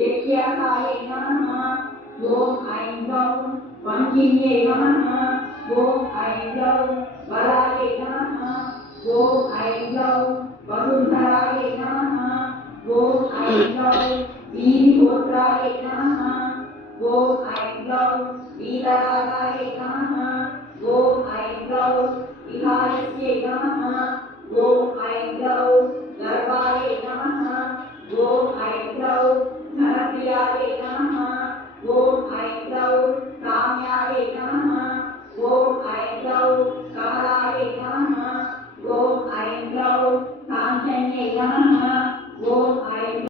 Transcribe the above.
व्यत्यासाय नमः। ॐ ऐं ग्लौं वंकिन्यै नमः। ॐ ऐं ग्लौं बलायै नमः। ॐ ऐं ग्लौं वसुन्धरायै नमः। ॐ ऐं ग्लौं वीतिहोत्रायै नमः। ॐ ऐं ग्लौं वीतरागायै नमः। ॐ ऐं ग्लौं विहायस्यै नमः। ॐ